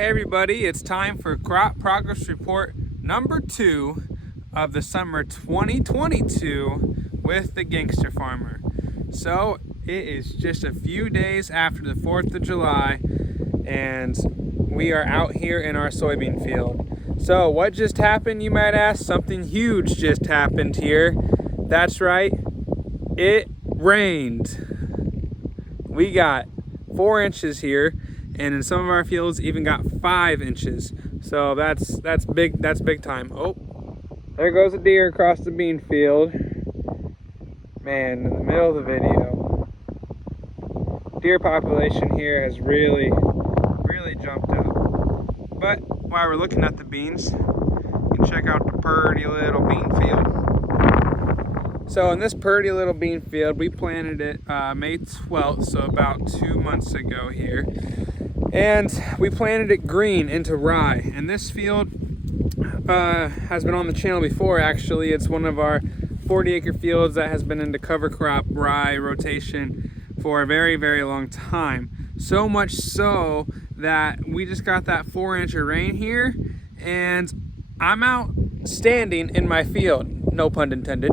Hey everybody, it's time for Crop Progress Report number 2 of the summer 2022 with the Gangster Farmer. So it is just a few days after the 4th of July and we are out here in our soybean field. So what just happened, you might ask? Something huge just happened here. That's right, it rained. We got 4 inches here, and in some of our fields even got 5 inches. So that's big time. Oh, there goes a deer across the bean field. Man, in the middle of the video. Deer population here has really jumped up. But while we're looking at the beans, you can check out the pretty little bean field. So in this pretty little bean field, we planted it May 12th, so about 2 months ago here. And we planted it green into rye. And this field has been on the channel before, actually. It's one of our 40-acre fields that has been into cover crop rye rotation for a very long time. So much so that we just got that 4-inch of rain here, and I'm out standing in my field, no pun intended,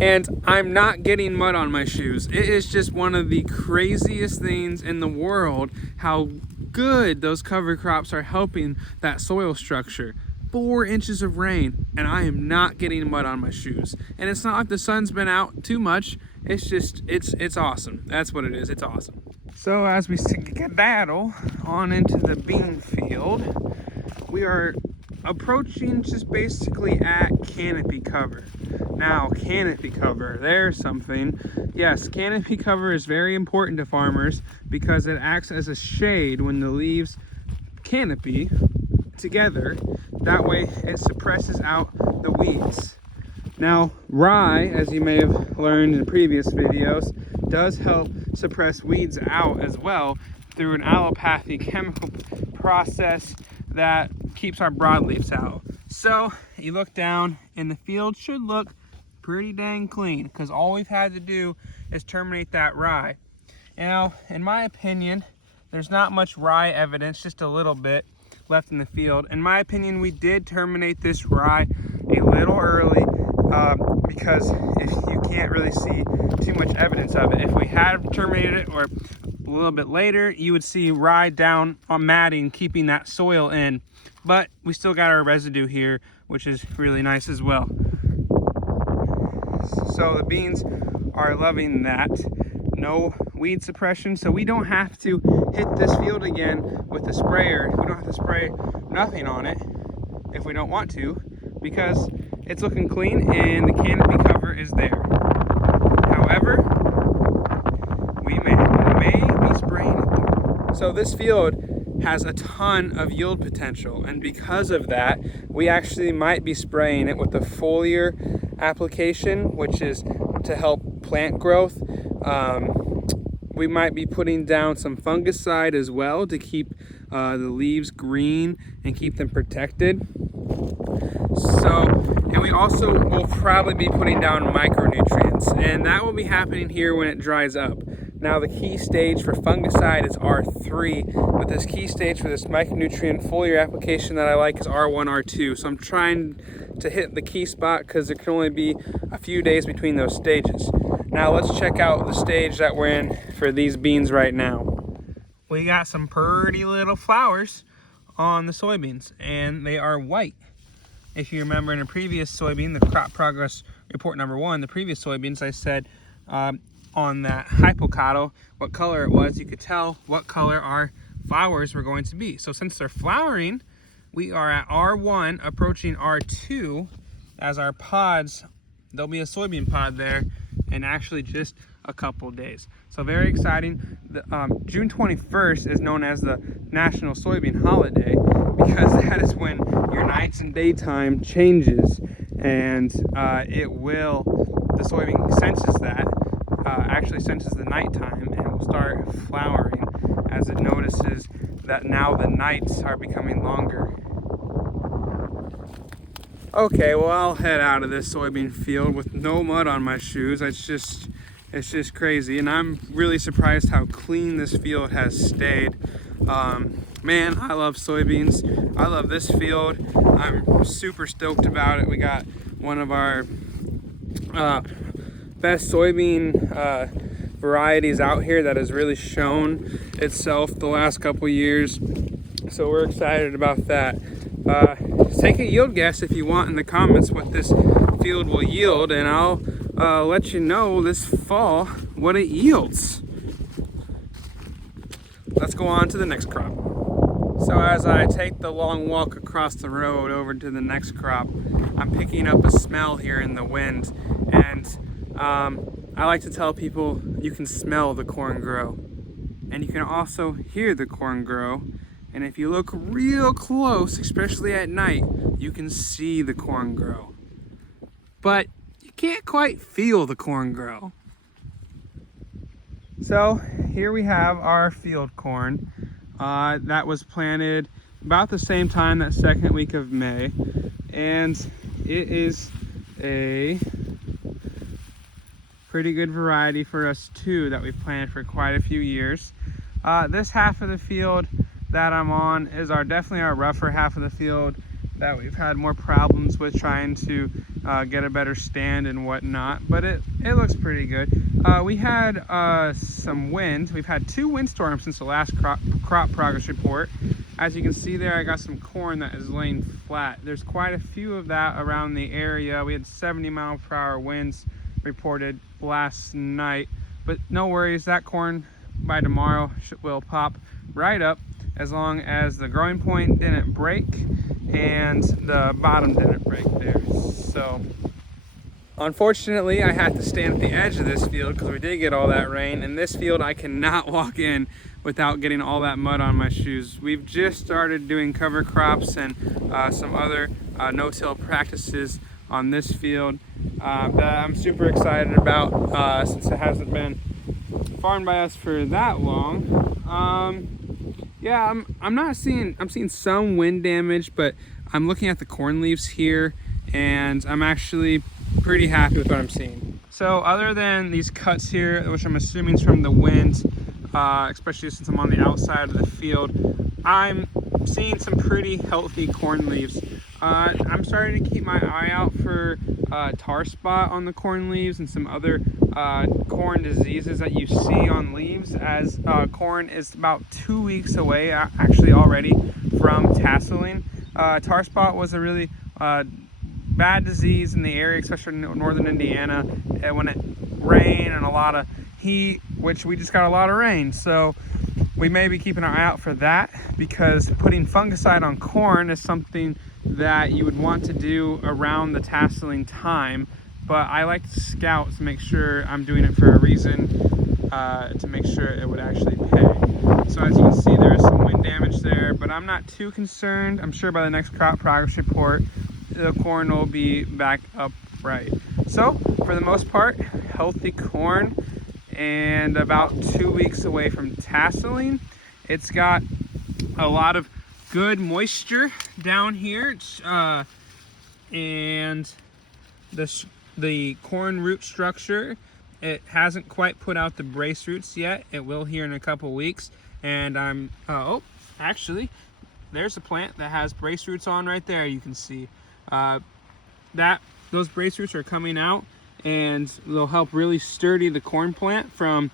and I'm not getting mud on my shoes. It is just one of the craziest things in the world how good those cover crops are helping that soil structure. 4 inches of rain and I am not getting mud on my shoes. And it's not like the sun's been out too much. It's just, it's awesome. That's what it is, it's awesome. So as we skedaddle on into the bean field, we are approaching just basically at canopy cover. Now, canopy cover, there's something. Yes, canopy cover is very important to farmers because it acts as a shade when the leaves canopy together. That way it suppresses out the weeds. Now, rye, as you may have learned in previous videos, does help suppress weeds out as well through an allopathic chemical process that keeps our broadleafs out. So you look down and the field should look pretty dang clean because all we've had to do is terminate that rye. Now, in my opinion, there's not much rye evidence, just a little bit left in the field. In my opinion, we did terminate this rye a little early because if you can't really see too much evidence of it. If we had terminated it or a little bit later, you would see rye down on matting, keeping that soil in. But we still got our residue here, which is really nice as well. So the beans are loving that. No weed suppression, so we don't have to hit this field again with the sprayer. We don't have to spray nothing on it if we don't want to, because it's looking clean and the canopy cover is there. However, we may be spraying it though. So this field has a ton of yield potential, and because of that, we actually might be spraying it with the foliar application, which is to help plant growth. We might be putting down some fungicide as well to keep the leaves green and keep them protected. And we also will probably be putting down micronutrients, and that will be happening here when it dries up. Now the key stage for fungicide is R3, but this key stage for this micronutrient foliar application that I like is R1, R2. So I'm trying to hit the key spot because there can only be a few days between those stages. Now let's check out the stage that we're in for these beans right now. We got some pretty little flowers on the soybeans, and they are white. If you remember in a previous soybean, the crop progress report number 1, the previous soybeans, I said on that hypocotyl what color it was. You could tell what color our flowers were going to be. So since they're flowering, we are at R1 approaching R2 as our pods. There'll be a soybean pod there in actually just a couple days. So very exciting. June 21st is known as the National Soybean Holiday because that is when your nights and daytime changes, and the soybean senses that, actually senses the nighttime, and will start flowering as it notices that now the nights are becoming longer. Okay, well, I'll head out of this soybean field with no mud on my shoes. It's just crazy, and I'm really surprised how clean this field has stayed. Man, I love soybeans. I love this field. I'm super stoked about it. We got one of our best soybean varieties out here that has really shown itself the last couple years. So we're excited about that. Take a yield guess if you want in the comments what this field will yield, and I'll let you know this fall what it yields. Let's go on to the next crop. So as I take the long walk across the road over to the next crop, I'm picking up a smell here in the wind, and I like to tell people you can smell the corn grow, and you can also hear the corn grow, and if you look real close, especially at night, you can see the corn grow, but you can't quite feel the corn grow. So here we have our field corn that was planted about the same time, that second week of May, and it is a pretty good variety for us too that we've planted for quite a few years. This half of the field that I'm on is definitely our rougher half of the field that we've had more problems with trying to get a better stand and whatnot, but it looks pretty good. We had some wind. We've had 2 windstorms since the last crop progress report. As you can see there, I got some corn that is laying flat. There's quite a few of that around the area. We had 70-mile-per-hour winds reported last night, but no worries, that corn by tomorrow will pop right up, as long as the growing point didn't break and the bottom didn't break there. So unfortunately, I had to stand at the edge of this field because we did get all that rain. In this field, I cannot walk in without getting all that mud on my shoes. We've just started doing cover crops and some other no-till practices on this field that I'm super excited about since it hasn't been farmed by us for that long. Yeah, I'm seeing some wind damage, but I'm looking at the corn leaves here, and I'm actually pretty happy with what I'm seeing. So other than these cuts here, which I'm assuming is from the wind, especially since I'm on the outside of the field, I'm seeing some pretty healthy corn leaves. I'm starting to keep my eye out for tar spot on the corn leaves and some other corn diseases that you see on leaves, as corn is about 2 weeks away actually already from tasseling. Tar spot was a really bad disease in the area, especially in northern Indiana, when it rained and a lot of heat, which we just got a lot of rain. So we may be keeping our eye out for that, because putting fungicide on corn is something that you would want to do around the tasseling time, but I like to scout to make sure I'm doing it for a reason, to make sure it would actually pay. So as you can see, there is some wind damage there, but I'm not too concerned. I'm sure by the next crop progress report, the corn will be back upright. So for the most part, healthy corn, and about 2 weeks away from tasseling. It's got a lot of good moisture down here, and the corn root structure, it hasn't quite put out the brace roots yet. It will here in a couple weeks, and I'm actually there's a plant that has brace roots on right there. You can see that those brace roots are coming out, and they'll help really sturdy the corn plant from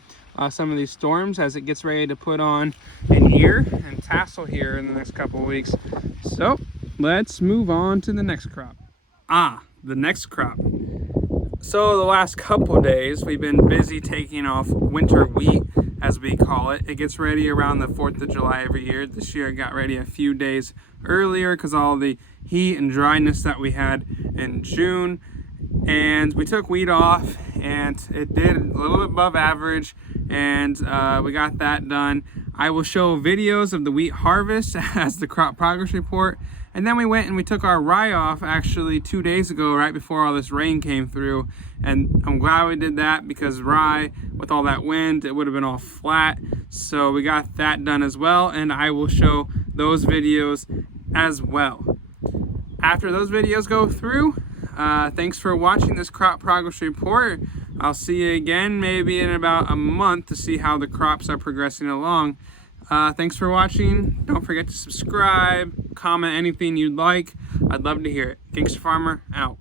some of these storms as it gets ready to put on an ear and tassel here in the next couple of weeks. So let's move on to the next crop. The next crop. So the last couple days we've been busy taking off winter wheat, as we call it. It gets ready around the 4th of July every year. This year it got ready a few days earlier because all the heat and dryness that we had in June. And we took wheat off, and it did a little bit above average, and we got that done. I will show videos of the wheat harvest as the crop progress report. And then we went and we took our rye off actually 2 days ago, right before all this rain came through. And I'm glad we did that, because rye, with all that wind, it would have been all flat. So we got that done as well, and I will show those videos as well. After those videos go through, thanks for watching this crop progress report. I'll see you again maybe in about a month to see how the crops are progressing along. Thanks for watching. Don't forget to subscribe, comment anything you'd like. I'd love to hear it. Gangster Farmer out.